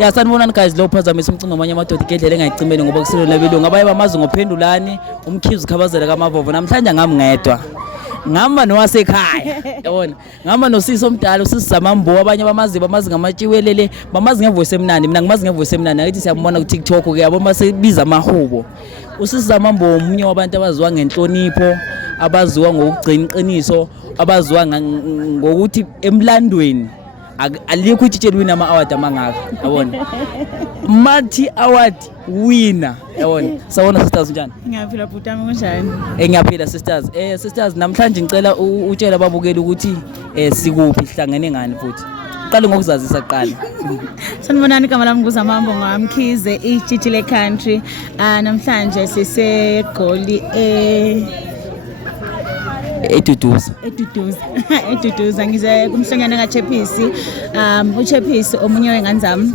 Ya sanibonani guys, lo phazamisa umcingo amanye amadoda igedlela engayicimeli ngoba kusilo lebelungu abaye bamazi ngophendulani umkhizi khabazela kaMavovo. Namhlanje ngingedwa ngihamba nowasekhaya yabona, ngihamba nosisi omdala usisi Zamambo, abanye bamazi ngamatshiwelele, bamazi ngevoice emnandi, mina ngimazi ngevoice emnandi ngathi siyambona ku TikTok ke yabo basebiza amahubo. Usisi Zamambo umunye wabantu abaziwa ngenhlonipho, abaziwa ngokugcina iqiniso, abaziwa ngokuthi emlandweni alikho itshitsheli wina ama-award amangaka yabona. Multi award winner yabona. Sawona sisters njani? Ngiyaphila bhutami kunjani? Ngiyaphila sisters. Sisters namhlanje ngicela utshela ababukeli ukuthi sikuphi sihlangene ngani futhi. Qale ngokuzazisa kuqala. Sanibonani, igama lami nguZamambo ngamkhize ijiji le country. Namhlanje siseGoli Eduduza Eduduza ngize kumhlangano kaChephisi. uChephisi omunye wengane zami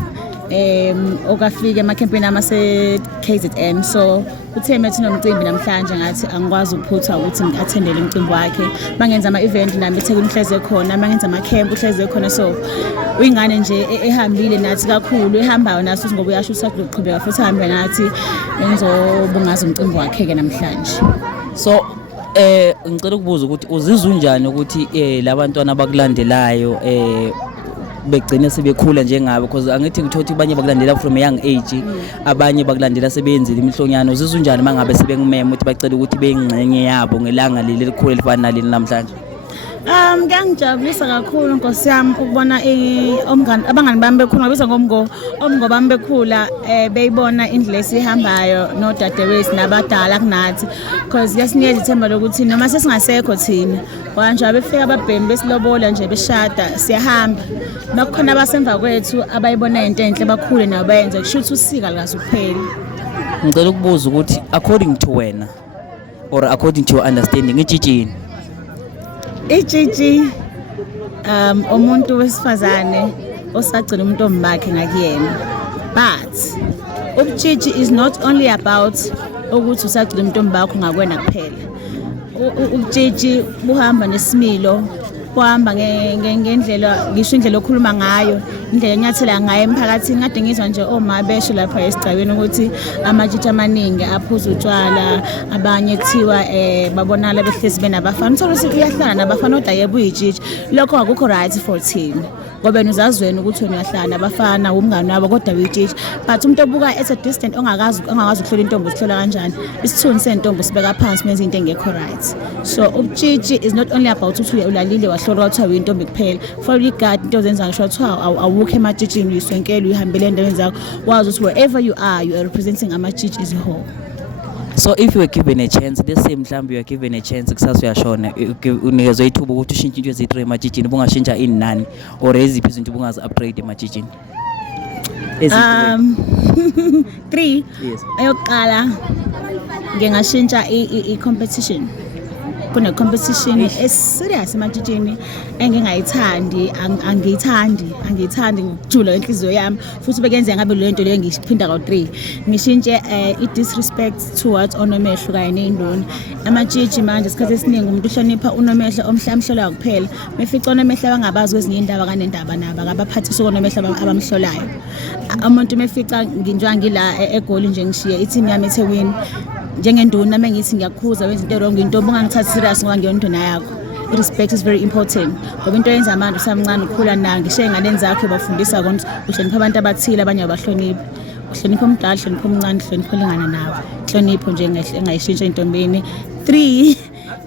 okafika emacampaign amase KZN, so uthe methi nomcimbi namhlanje ngathi angikwazi ukuphutha ukuthi ngiathendele umcimbi wakhe. Bangenza ama event nami eThekwini hleze khona, bangenza ama camp hleze khona, so uyingane nje ehambile nathi kakhulu, ehambayo nathi ngoba uyasho ukuthi uzoqhubeka futhi ahambe nathi engizobungaza umcimbi wakhe ke namhlanje. So ngicela ukubuza ukuthi uzizwa unjani ukuthi labantwana abakulandelayo begcina sebekhula njengawe, because angithi ngithothi abanye bakulandela from a young age, abanye bakulandela sebeyenzile imihlonyana. Uzizwa unjani mangabe sebengimema ukuthi bacela ukuthi beyingxenye yabo ngelanga leli elikhulu elifana naleli namhlanje? Ngiyangijabulisa kakhulu Nkosi yami ukubona abangani bami bekhula, ngabisa omngo bami bekhula beyibona indlela esihambayo nodadewethu nabadala kunathi, because yasinikeza ithemba lokuthi noma sesingasekho thina kanje befika ababhemi besilobola nje beshada siyahamba, nakukhona abasemva kwethu abayibona into enhle bakhule nabo bayenze, kusho ukuthi usika likazi kuphela. Ngicela ukubuza ukuthi according to wena or according to your understanding ijijini umuntu wesifazane osagcina umuntu ombakhe ngakuyena, but ubujiji is not only about ukuthi usagcina umuntu ombakho ngakwena kuphela. Ubujiji buhamba nesimilo, buhamba ngendlela, ngisho indlela okhuluma ngayo, indlela enyathela ngayo emphakathini. Kade ngizwa nje oma besho lapha esigcawini ukuthi amajiji amaningi aphuza utshwala, abanye kuthiwa babonala behlezi benabafana. Uthola ukuthi uyahlala nabafana kodwa yebo uyijiji. Lokho akukho right for thina ngoba nizazweni ukuthi wena uyahlala nabafana umngane wabo kodwa uyijiji, but umuntu obuka at a distance ongakazi ukuhlola intombi usihlola kanjani, isithunzi sentombi sibeka phansi menza into engekho right. So ubujiji is not only about ukuthi ulalile wahlolwa kwathiwa uyintombi kuphela, for regard into zenza ngisho kuthiwa awukho emajijini uyiswenkele uyihambele endaweni zakho, wazi ukuthi wherever you are representing amajiji as a whole. So if you were given a chance, the same mhlambi you are given a chance kusasa uyashona unikezwe ithuba ukuthi ushintshe into ezi-3 emajijini, bungashintsha ini nani or eziphi izinto bungazi upgrade emajijini? 3. Yes. Eyokuqala ngingashintsha i-competition. Kune competition eserious emajijini engingayithandi, angiyithandi ngokujula enhliziyo yami, futhi bekenze ngabe le nto leyo ngiphinda ka3. Ngishintshe i-disrespect towards onomehlo kanye nendoni. Amajiji manje isikhathi esiningi umuntu uhlonipha unomehlo omhlamhlola kuphela, mefica onomehlo abangabazi kwezinye indaba kanendaba naba ngabaphathisa onomehlo abamhlolayo. Umuntu mefica nginjwa ngila eGoli nje ngishiye i-team yami eThekwini njengenduna mengithi ngiyakhuza wenza into wrong, into ungangithathi serious ngoba ngiyonduna yakho. Respect is very important ngoba into yenza amanje usamncane ukhula nayo, ngisho enganeni zakhe bafundisa konke uhlonipha abantu abathile, abanye abahloniphi, uhlonipha umdala, uhlonipha omncane, uhlonipha olingana nawe, hlonipho nje engayishintsha entombeni. 3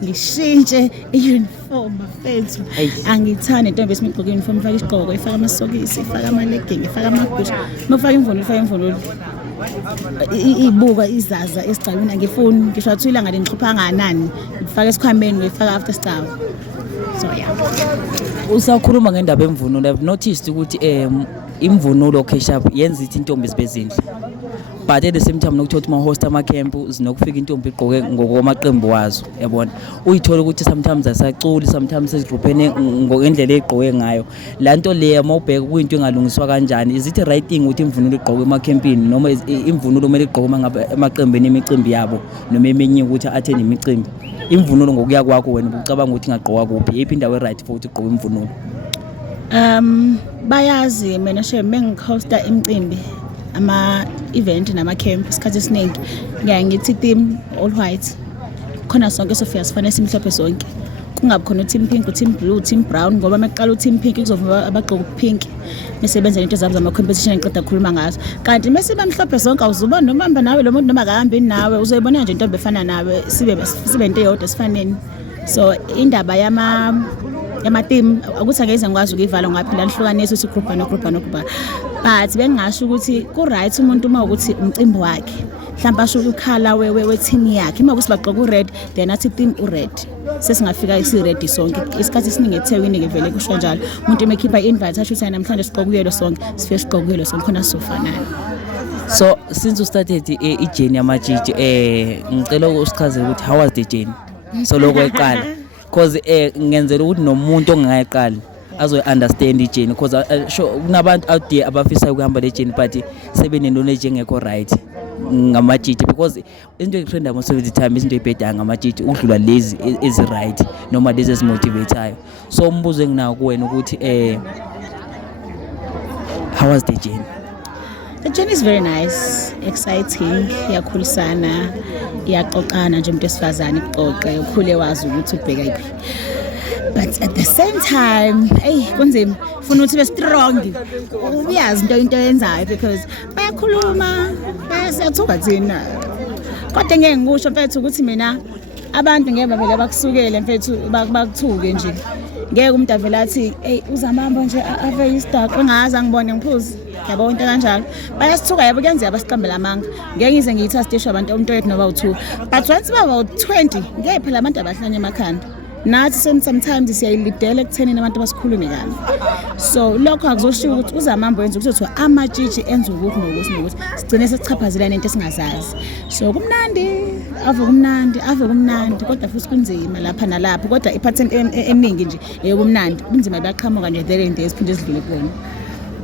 ngishintshe i-uniform bafethu. Angithandi intombi esimigqoka i-uniform, ifaka isigqoko, ifaka amasokisi, ifaka ama-legging, ifaka amabhusha, mafaka imvunulo ibuka izaza esigcawini. Angifuni ngisho athi ilanga lengixhupha nganani ngifaka esikhwameni ngifaka after star. So yeah, usakhuluma ngendaba emvunulo, I've noticed ukuthi imvunulo K-Sharp yenza ithi intombi zibe zinhle, but at the same time nokuthola ama-host ama-camp zinokufika intombi igqoke ngokwamaqembu wazo yabona, uyithola ukuthi sometimes asaculi, sometimes ezigruphene ngendlela egqoke ngayo. La nto leyo mawubheka kuyinto engalungiswa kanjani? Is it right thing ukuthi imvunulo igqoke emacampini noma imvunulo kumele igqoke emaqembini emicimbi yabo noma eminye ukuthi attend imicimbi? Imvunulo ngokuya kwakho wena ucabanga ukuthi ingaqhokwa kuphi, yiphi indawo right for ukuthi igqoke imvunulo? Bayazi mina mengihosta imicimbi ama-event nama-camp isikhathi esiningi ngiyaye ngithi team all white khona sonke sofika sifane simhlophe sonke kungabi khona u-team pink u-team blue u-team brown ngoba maqala u-team pink kuzovuma abagqoka upink besebenza into zabo zama-competition engiqeda ukukhuluma ngazo kanti mase bamhlophe sonke awuzubona noma uhamba nawe lo muntu noma akahambi nawe uzoyibona nje intombi efana nawe sibe into eyodwa sifaneni so indaba yama-team ukuthi angeze ngikwazi ukuyivala ngaphela nihlukanisa ukuthi grupha nogrupha but bengingasho ukuthi ku-right umuntu uma ukuthi umcimbi wakhe mhlawumbe asho ukhala we-team yakhe uma ukuthi bagqoka u-red then athi team u-red sesingafika si-red sonke isikhathi esiningi eThekwini vele kusho njalo umuntu emekhipha i-invite asho ukuthi namhlanje sigqoka uyelo sonke sifike sigqoka uyelo sonke khona sizofanana. So since you started i-journey yamajiji ngicela usichazele ukuthi how was the journey so lokho eqala because ngenzela ukuthi nomuntu ongayiqala azoyi-understand i-journey because kunabantu out there abafisa ukuhamba le journey but sebeneknowledge engekho right ngamajiji because into etrenda most of the time izinto ebhedayo ngamajiji udlula lezi ezi-right noma lezi ezimotivateayo so umbuzo enginawo kuwena ukuthi how was the journey? The journey is very nice, exciting, iyakhulisana, iyaxoxana nje umuntu esifazane ixoxe ukhule wazi ukuthi ubheka kuphi. But at the same time, kunzima ufuna ukuthi ube strong. Uyazi into yenzayo because bayakhuluma, bayasathuka thina. Kodwa ngeke ngikusho mfethu ukuthi mina abantu ngeke bavele bakusukele mfethu bakuthuke nje. Ngeke umuntu avela athi uzamambo nje ave istark engazi angibone ngiphuzi. Yabo into kanjalo bayasithuka yabo kuyenzeka basiqambela amanga ngeke ngize ngithi asiteshwe abantu umuntu oyedwa noba u2 but once baba u20 ngeke phela abantu abahlanye emakhanda nathi sometimes siyayilidela ekuthenini abantu basikhulume kahle so lokho akuzoshiya ukuthi uzamambo yenza ukuthi amajiji enza ukuthi nokuthi sigcine sesichaphazelana into esingazazi so ave kumnandi kodwa futhi kunzima lapha nalapha kodwa ipattern eningi nje eyobumnandi kunzima bayaqhamuka nje there into eziphinde ezidlule kubona.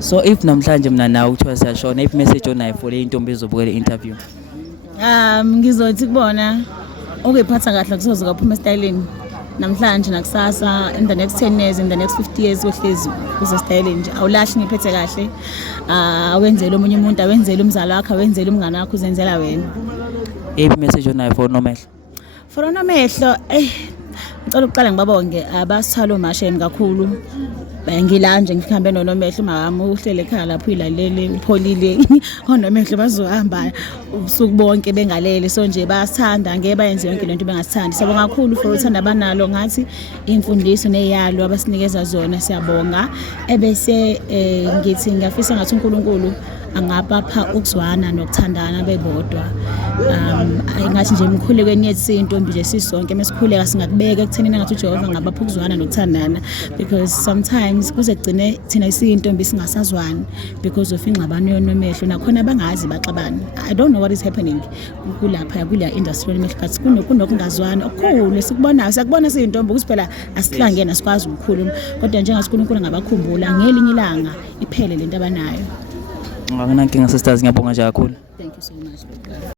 So if namhlanje mina nawe ukuthiwa siyashona if message onayo for le intombi ezobukela i-interview ngizothi kubona okuyiphatha kahle kuzoze kaphuma estyleni namhlanje nakusasa in the next 10 years in the next 50 years wehlezi kuze styleni nje awulashi ngiphethe kahle awenzele omunye umuntu awenzele umzali wakho awenzele umngane wakho uzenzela wena. If message onayo for Nomehlo ngicela ukuqala ngibabonge abasithalo masheni kakhulu ngila nje ngihambe noNomehlo mama uhlele ekhaya lapho ilalele upholile oNomehlo bazohamba ubusuku bonke bengalele so nje bayasithanda ngeke bayenze yonke lento bengasithandi siyabonga kakhulu for uthanda abanalo ngathi imfundiso neziyalo abasinikeza zona siyabonga ebese ngithi ngiyafisa ngathi uNkulunkulu angabapha ukuzwana nokuthandana bebodwa ngathi nje emkhulekweni yethu siyintombi nje sisonke mesikhuleka singakubeka ekuthenini ngathi uJehova ngabapha ukuzwana nokuthandana because sometimes kuze kugcine thina siyintombi singasazwani because of ingxabano yoNomehlo nakhona bangazi baxabana. I don't know what is happening kulapha kule industry yoNomehlo but kunokungazwani okukhulu sikubonayo siyakubona siyintombi ukuthi phela asihlangene asikwazi ukukhuluma kodwa njengasikuNkulunkulu ngabakhumbula ngelinye ilanga iphele lento abanayo. Nginankinga sisters ngiyabonga nje kakhulu. Thank you so much.